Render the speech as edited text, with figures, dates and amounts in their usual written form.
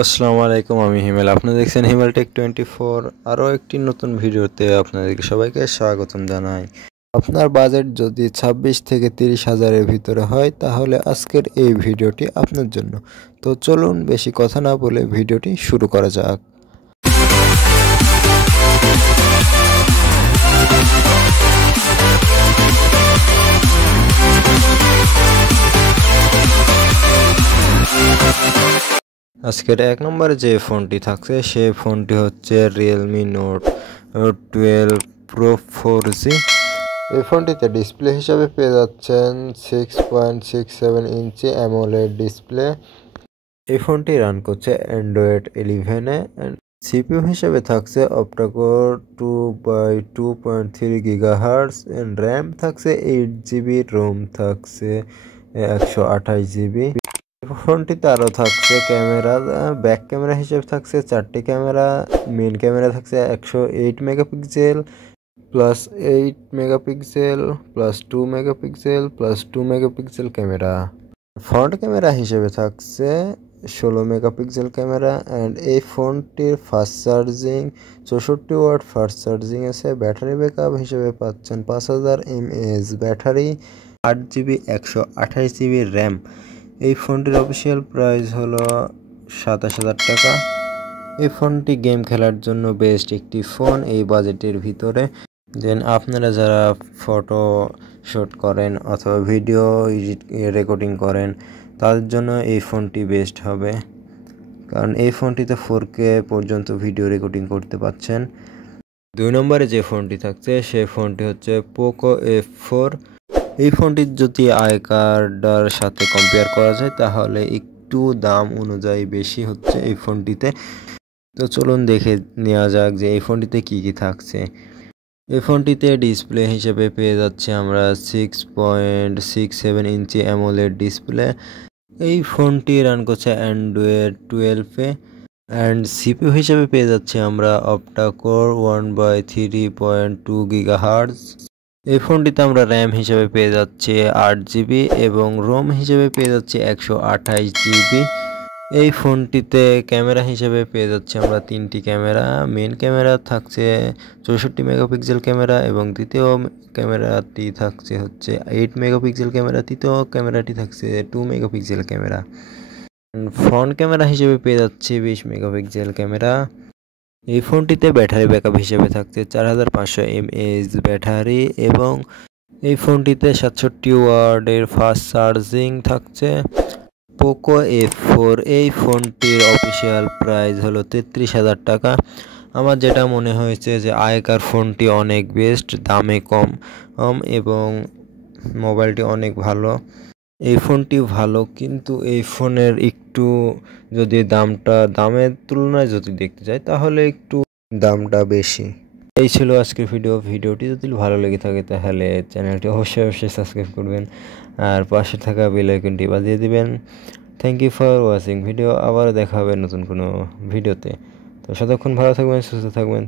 আসসালামু আলাইকুম, আমি হিমেল। আপনারা দেখছেন হিমেল টেক 24। আরও একটি নতুন ভিডিওতে আপনাদেরকে সবাইকে স্বাগতম জানাই। আপনার বাজেট যদি 26 থেকে 30 হাজারের ভিতরে হয় তাহলে আজকের এই ভিডিওটি আপনার জন্য। তো চলুন বেশি কথা না বলে ভিডিওটি শুরু করা যাক। আজকের এক নম্বরে যে ফোনটি থাকছে সেই ফোনটি হচ্ছে রিয়েলমি নোট 12 প্রো 4G। এই ফোনটিতে ডিসপ্লে হিসাবে পেয়ে যাচ্ছেন 6.67 ইঞ্চি অ্যামোলেড ডিসপ্লে। এই ফোনটি রান করছে অ্যান্ড্রয়েড 11-এ। সিপিইউ হিসেবে থাকছে অক্টাকোর 2/2.3 GHz, র্যাম থাকছে 8GB, রোম থাকছে 128GB। ফোনটিতে আরও থাকছে ক্যামেরা। ব্যাক ক্যামেরা হিসেবে থাকছে 4টি ক্যামেরা। মেন ক্যামেরা থাকছে 108 megapixel plus 8 megapixel plus 2 megapixel plus 2 megapixel camera. Front camera হিসেবে থাকছে 16 মেগাপিক্সেল ক্যামেরা। অ্যান্ড এই ফোনটির fast charging 64 watt fast charging আছে। ব্যাটারি ব্যাকআপ হিসেবে পাচ্ছেন 5000 mAh battery, 8GB 128GB RAM. এই ফোনটির অফিসিয়াল প্রাইস হলো 27,000 টাকা। এই ফোনটি গেম খেলার জন্য বেস্ট একটি ফোন এই বাজেটের ভিতরে। দেন আপনারা যারা ফটো শ্যুট করেন অথবা ভিডিও রেকর্ডিং করেন তাদের জন্য এই ফোনটি বেস্ট হবে, কারণ এই ফোনটিতে 4K পর্যন্ত ভিডিও রেকর্ডিং করতে পারছেন। 2 নম্বরে যে ফোনটি থাকছে সেই ফোনটি হচ্ছে পোকো F4। এই ফোনটির যদি আইকার্ডার সাথে কম্পেয়ার করা যায় তাহলে একটু দাম অনুযায়ী বেশি হচ্ছে এই ফোনটিতে। তো চলুন দেখে নেওয়া যাক যে এই ফোনটিতে কী কী থাকছে। এই ফোনটিতে ডিসপ্লে হিসেবে পেয়ে যাচ্ছে আমরা 6.67 ইঞ্চি অ্যামোলেড ডিসপ্লে। এই ফোনটি রান করছে অ্যান্ড্রয়েড 12-এ। অ্যান্ড সিপিইউ হিসেবে পেয়ে যাচ্ছি আমরা অক্টাকোর 1/3.2 GHz। এই ফোনটিতে আমরা র্যাম হিসেবে পেয়ে যাচ্ছি 8GB এবং রোম হিসেবে পেয়ে যাচ্ছি 128GB। এই ফোনটিতে ক্যামেরা হিসেবে পেয়ে যাচ্ছি আমরা 3টি ক্যামেরা। মেন ক্যামেরা থাকছে 64 মেগাপিক্সেল ক্যামেরা এবং দ্বিতীয় ক্যামেরাটি থাকছে হচ্ছে 8 মেগাপিক্সেল ক্যামেরা। তৃতীয় ক্যামেরাটি থাকছে 2 মেগাপিক্সেল ক্যামেরা। ফ্রন্ট ক্যামেরা হিসেবে পেয়ে যাচ্ছি 20 মেগাপিক্সেল ক্যামেরা। এই ফোনটিতে ব্যাটারি ব্যাকআপ হিসেবে থাকছে 4500 mAh ব্যাটারি এবং এই ফোনটিতে 67 ওয়াটের ফাস্ট চার্জিং থাকছে। পোকো F4 এই ফোনটির অফিসিয়াল প্রাইস হলো 33,000 টাকা। আমার যেটা মনে হয়েছে যে আগেকার ফোনটি অনেক বেস্ট, দামে কম এবং মোবাইলটি অনেক ভালো। এই ফোনটি ভালো, কিন্তু এই ফোনের একটু যদি দামের তুলনায় যদি দেখতে চাই তাহলে একটু দামটা বেশি। এই ছিল আজকের ভিডিওটি যদি ভালো লেগে থাকে তাহলে চ্যানেলটি অবশ্যই সাবস্ক্রাইব করবেন আর পাশে থাকা বেল আইকনটি বাজিয়ে দিবেন। Thank you for watching video. আবার দেখা হবে নতুন কোনো ভিডিওতে। তো ততক্ষণ ভালো থাকবেন, সুস্থ থাকবেন।